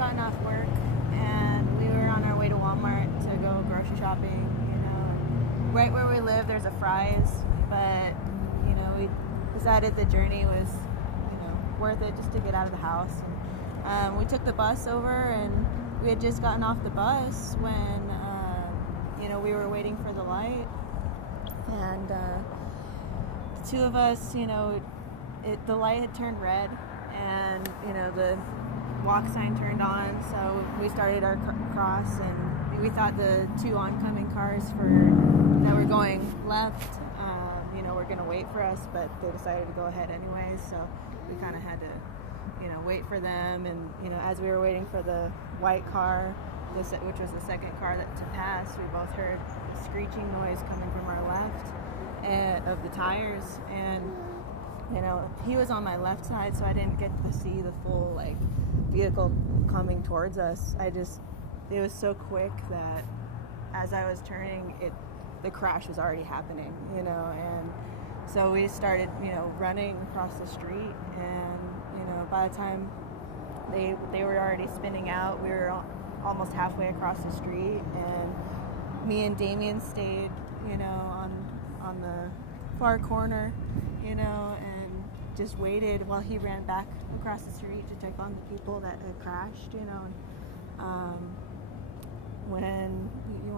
gotten off work, and we were on our way to Walmart to go grocery shopping. Right where we live, there's a Fry's, but we decided the journey was worth it just to get out of the house. And, we took the bus over, and we had just gotten off the bus when we were waiting for the light, and the two of us, the light had turned red, and the walk sign turned on, so we started our cross, and we thought the two oncoming cars that were going left were going to wait for us, but they decided to go ahead anyways, so we kind of had to wait for them. And as we were waiting for the white car, which was the second car to pass, we both heard a screeching noise coming from our left of the tires, and he was on my left side, so I didn't get to see the full vehicle coming towards us. It was so quick that as I was turning, the crash was already happening, and so we started running across the street, and by the time they were already spinning out, we were almost halfway across the street, and me and Damien stayed on the far corner, and just waited while he ran back across the street to check on the people that had crashed, when you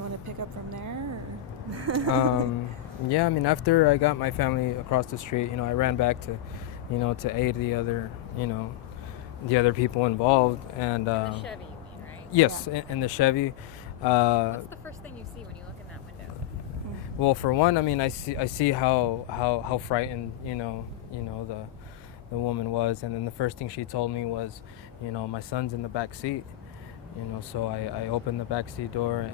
want to pick up from there, or? Yeah, I mean, after I got my family across the street, I ran back to to aid the other people involved. And the Chevy, you mean, right? Yes, yeah. in the Chevy. What's the first thing you see when you look in that window? Well, for one, I mean, I see how frightened the woman was, and then the first thing she told me was, my son's in the back seat. So I opened the backseat door,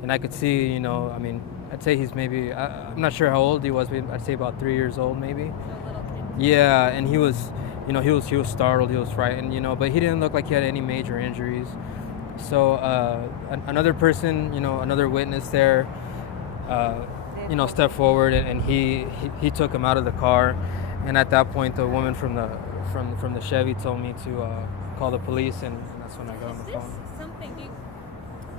and I could see, I mean, I'd say he's maybe, I'm not sure how old he was, but I'd say about 3 years old maybe. So a little kid. Yeah, and he was, he was startled, he was frightened, but he didn't look like he had any major injuries. So another person, another witness there, stepped forward, and he took him out of the car, and at that point the woman from the Chevy told me to call the police, and that's when I got on the phone. Is this something, do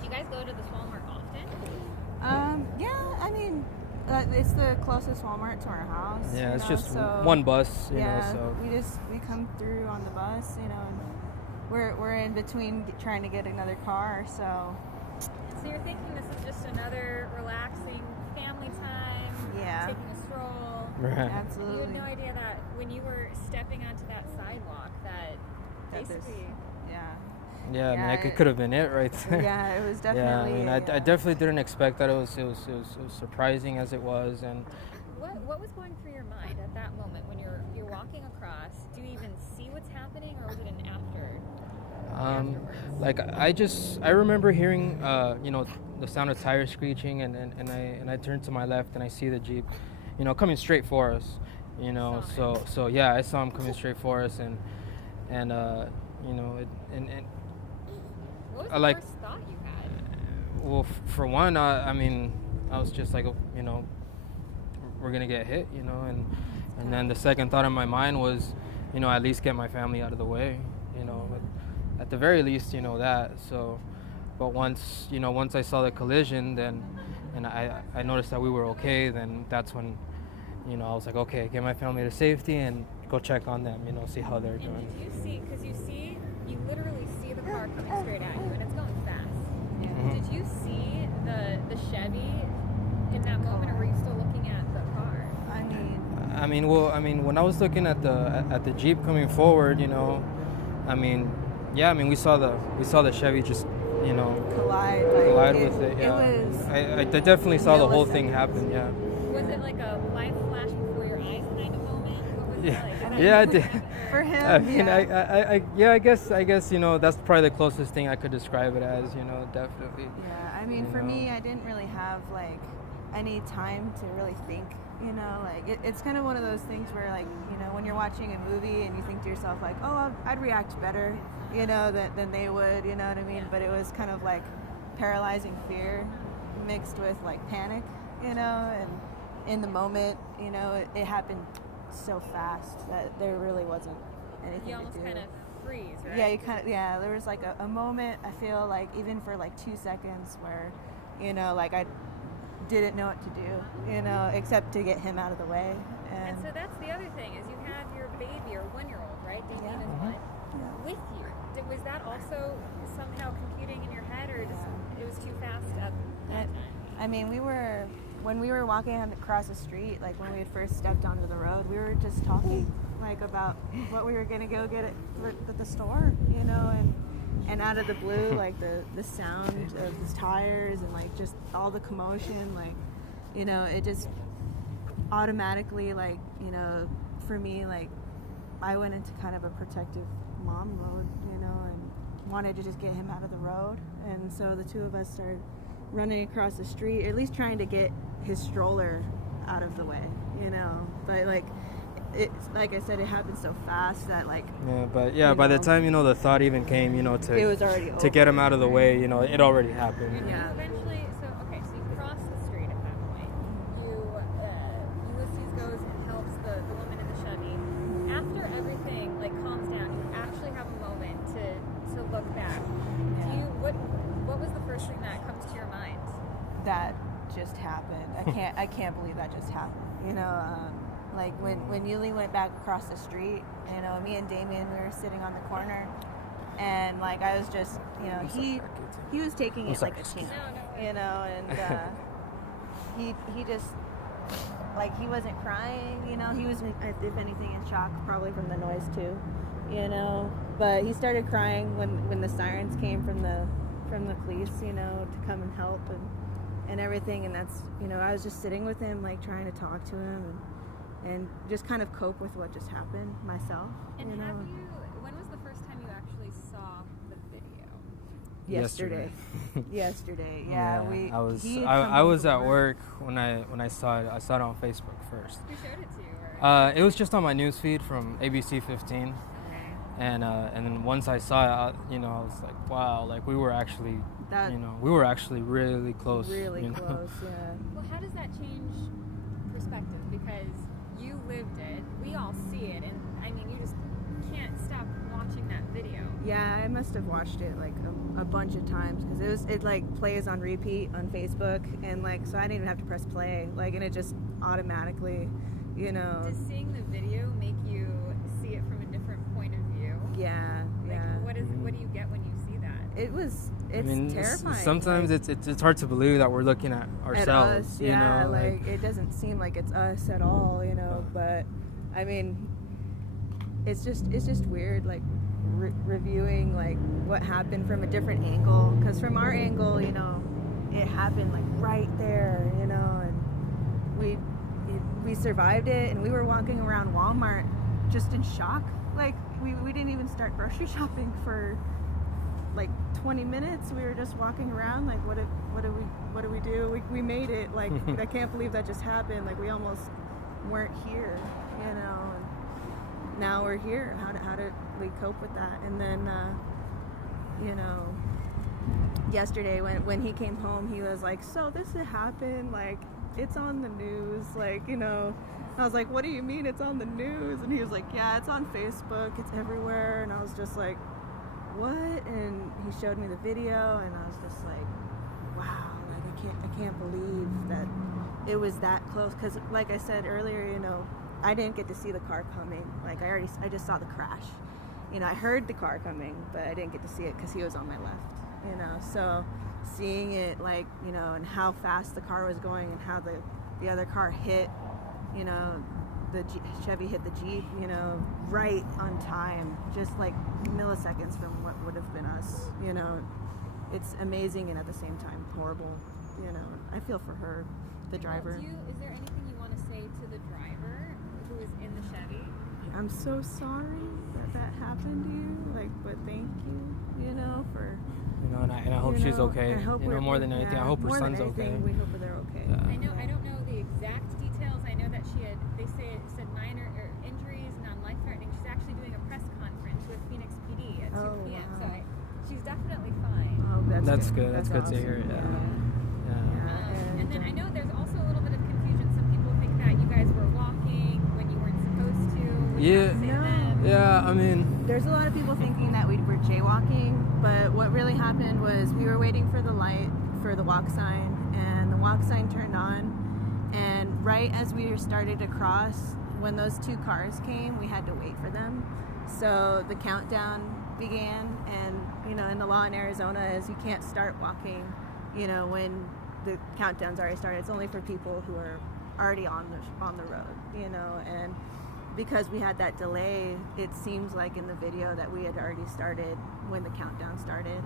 you guys go to this Walmart often? Yeah, I mean, it's the closest Walmart to our house. Yeah, it's just so, one bus, yeah, so. we come through on the bus, and we're in between trying to get another car, so. So you're thinking this is just another relaxing family time, Yeah. taking a stroll. Right. Absolutely. You had no idea that when you were stepping onto that sidewalk that basically... Yeah, I mean, it could have been it right there. Yeah, it was definitely. Yeah, I mean, I definitely didn't expect that. It was surprising as it was, and. What was going through your mind at that moment when you're walking across? Do you even see what's happening, or was it an afterwards? I remember hearing the sound of tires screeching, and I turned to my left and I see the Jeep, coming straight for us, so yeah, I saw him coming straight for us, and what was the first thought you had? Well, for one, I mean, I was just like, we're gonna get hit, and then the second thought in my mind was, at least get my family out of the way, but at the very least, that. So, but once I saw the collision, then, and I noticed that we were okay, then that's when, I was like, okay, get my family to safety and go check on them, see how they're doing. And did you see, because you literally see the car coming straight at you, and it's going fast. Yeah. Mm-hmm. Did you see the Chevy in that moment, or were you still looking at the car? I mean, when I was looking at the Jeep coming forward, we saw the Chevy just, collide with it. Yeah, I definitely saw the whole thing happen. Yeah. Was it like a light flash before your eyes kind of moment? What was Yeah. it like? Yeah, I did. For him, I mean, yeah. I guess that's probably the closest thing I could describe it as. Definitely. Yeah, I mean, for me, I didn't really have any time to really think. It's kind of one of those things where when you're watching a movie and you think to yourself oh, I'd react better, than they would. You know what I mean? But it was kind of paralyzing fear mixed with panic. And in the moment, it happened so fast that there really wasn't anything You to almost do. kind of freeze, right? Yeah, you kind of, yeah, there was like a moment, I feel like, even for like 2 seconds where, you know, like I didn't know what to do, you know, except to get him out of the way. And so that's the other thing, is you have your baby, or 1-year-old, right? Damien is one, with you. Was that also somehow computing in your head, or just it was too fast at that time? I mean, when we were walking across the street, like when we had first stepped onto the road, we were just talking like about what we were gonna go get at the store, you know, and out of the blue, like the sound of the tires and like just all the commotion, like, you know, it just automatically, like, you know, for me, like, I went into kind of a protective mom mode, you know, and wanted to just get him out of the road. And so the two of us started running across the street, at least trying to get his stroller out of the way, you know. But like, it's like I said, it happened so fast that like. Yeah, by the time, you know, the thought even came, you know, it was already to get him out of the way, you know, it already happened. Yeah. Eventually, so you cross the street at that point. Ulysses goes and helps the woman in the Chevy. After everything like calms down, you actually have a moment to look back. What was the first thing that comes to your mind? That just happened. I can't believe that just happened. You know, like when Yuli went back across the street, you know, me and Damien, we were sitting on the corner, and like I was just, you know, he was taking it like a champ, you know, and he just, like, he wasn't crying, you know, he was, if anything, in shock, probably from the noise too, you know, but he started crying when the sirens came from the police, you know, to come and help and everything. And that's, you know, I was just sitting with him, like, trying to talk to him and just kind of cope with what just happened myself. And you know? When was the first time you actually saw the video? Yesterday. Yeah. I was at work when I saw it. I saw it on Facebook first. Who showed it to you? Or? It was just on my news feed from ABC 15. And then once I saw it, you know, I was like, wow, like we were actually really close. Really you know? close, yeah. Well, how does that change perspective? Because you lived it, we all see it, and I mean, you just can't stop watching that video. Yeah, I must have watched it like a bunch of times because it like plays on repeat on Facebook, and like so I didn't even have to press play, like, and it just automatically, you know. Does seeing the video make you see it from a different point of view? Yeah, like, yeah. What do you get when you see that? It's terrifying. Sometimes like, it's hard to believe that we're looking at ourselves. At us, you yeah, know, like it doesn't seem like it's us at all, you know. But I mean, it's just weird, like reviewing like what happened from a different angle. Because from our angle, you know, it happened like right there, you know, and we survived it, and we were walking around Walmart just in shock. Like we didn't even start grocery shopping for like 20 minutes. We were just walking around like, what do we do? We made it. Like I can't believe that just happened. Like we almost weren't here, you know. And now we're here. How did we cope with that? And then you know, yesterday when he came home, he was like, so this had happened, like it's on the news, like, you know. I was like, what do you mean it's on the news? And he was like, yeah, it's on Facebook, it's everywhere. And I was just like, what? And he showed me the video, and I was just like, wow, like I can't believe that it was that close. Because like I said earlier, you know, I didn't get to see the car coming. Like I just saw the crash. You know, I heard the car coming, but I didn't get to see it because he was on my left, you know. So seeing it, like, you know, and how fast the car was going and how the other car hit, you know, the Chevy hit the Jeep, you know, right on time, just like milliseconds from what would have been us, you know. It's amazing and at the same time horrible, you know. I feel for her, the driver. Is there anything you want to say to the driver who is in the Chevy? I'm so sorry that happened to you, like, but thank you, you know, for... You know, and I hope she's okay. You know, more than anything, I hope her son's okay. We hope they're okay. Yeah. I don't know the exact details. I know that they said minor injuries, non-life-threatening. She's actually doing a press conference with Phoenix PD at 2 p.m. Wow. So she's definitely fine. Oh, that's good. That's good awesome. to hear. Yeah. And then I know there's also a little bit of confusion. Some people think that you guys were walking when you weren't supposed to. Yeah. Yeah, I mean, There's a lot of people thinking that we were jaywalking, but what really happened was we were waiting for the light for the walk sign, and the walk sign turned on, and right as we started to cross, when those two cars came, we had to wait for them. So the countdown began, and you know, in the law in Arizona is you can't start walking, you know, when the countdown's already started. It's only for people who are already on the road, you know, and because we had that delay, it seems like in the video that we had already started when the countdown started,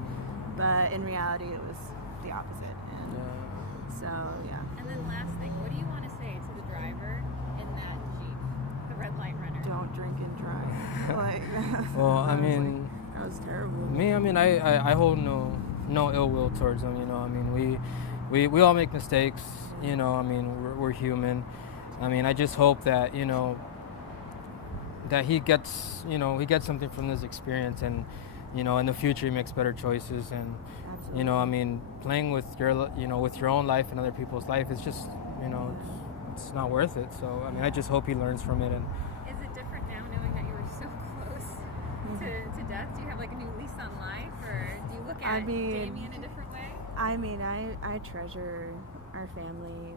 but in reality it was the opposite. And so yeah. And then last thing, what do you want to say to the driver in that Jeep, the red light runner? Don't drink and drive. Like, well, I mean, like, that was terrible. me, I mean, I hold no ill will towards them, you know. I mean, we all make mistakes, you know. I mean, we're human. I mean, I just hope that, you know, that he gets something from this experience, and you know, in the future he makes better choices. And Absolutely. you know, I mean, playing with your own life and other people's life is just, you know, it's not worth it. So I mean, I just hope he learns from it. And Is it different now knowing that you were so close to death? Do you have like a new lease on life, or do you look at Jamie in a different way? I mean, I treasure our family,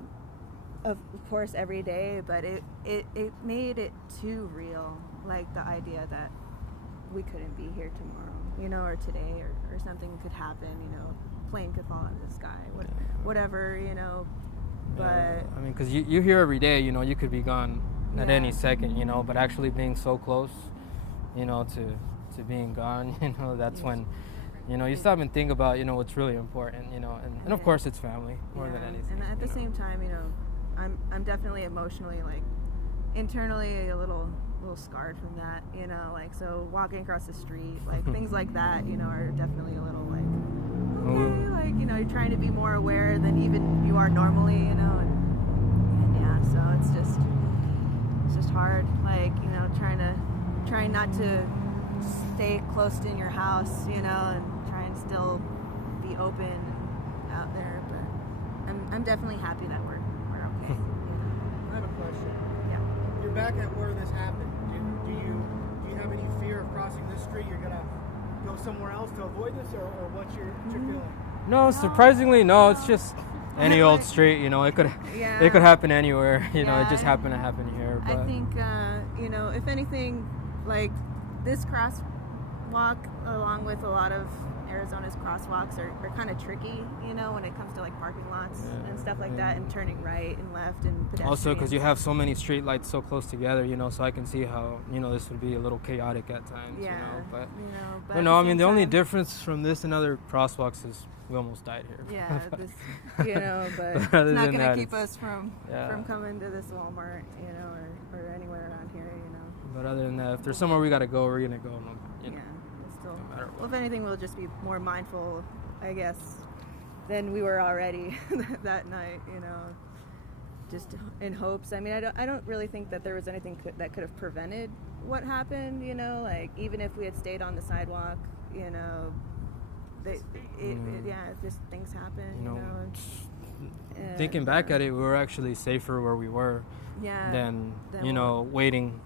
of course, every day, but it made it too real, like the idea that we couldn't be here tomorrow, you know, or today, or something could happen, you know, plane could fall out of the sky, whatever, you know, but... I mean, because you hear every day, you know, you could be gone at any second, you know, but actually being so close, you know, to being gone, you know, that's when, you know, you stop and think about, you know, what's really important, you know, and of course it's family more than anything. And at the same time, you know, I'm definitely emotionally, like, internally a little scarred from that, you know, like, so walking across the street, like, things like that, you know, are definitely a little, like, okay, like, you know, you're trying to be more aware than even you are normally, you know, and yeah, so it's just hard, like, you know, trying not to stay close to your house, you know, and try and still be open out there, but I'm definitely happy that we're okay. I have a question. Yeah. You're back at where this happened. Do you have any fear of crossing this street? You're gonna go somewhere else to avoid this, or what's your feeling? No, surprisingly, no. It's just any old street, you know. It could happen anywhere, you know. It just happened to happen here. But I think you know, if anything, like this crosswalk, along with a lot of Arizona's crosswalks, are kind of tricky, you know, when it comes to like parking lots and stuff like that, and turning right and left and pedestrians. Also, because you have so many street lights so close together, you know, so I can see how, you know, this would be a little chaotic at times, Yeah, you know. but But no, I mean, the only difference from this and other crosswalks is we almost died here. Yeah, this, you know, but it's other not than going that, to keep us from yeah. coming to this Walmart, you know, or anywhere around here, you know. But other than that, if there's somewhere we got to go, we're going to go. You know, It's still, no matter well, what. if anything, we'll just be more mindful, I guess, than we were already that night, you know, just in hopes. I mean, I don't really think that there was anything that could have prevented what happened, you know, like even if we had stayed on the sidewalk, you know, just things happen, you know. Thinking back at it, we were actually safer where we were than you know, waiting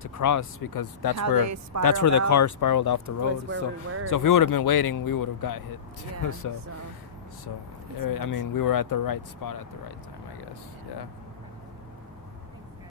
to cross, because that's where the car spiraled off the road. So if we would have been waiting, we would have got hit. Yeah, so I mean, we were at the right spot at the right time, I guess. Yeah.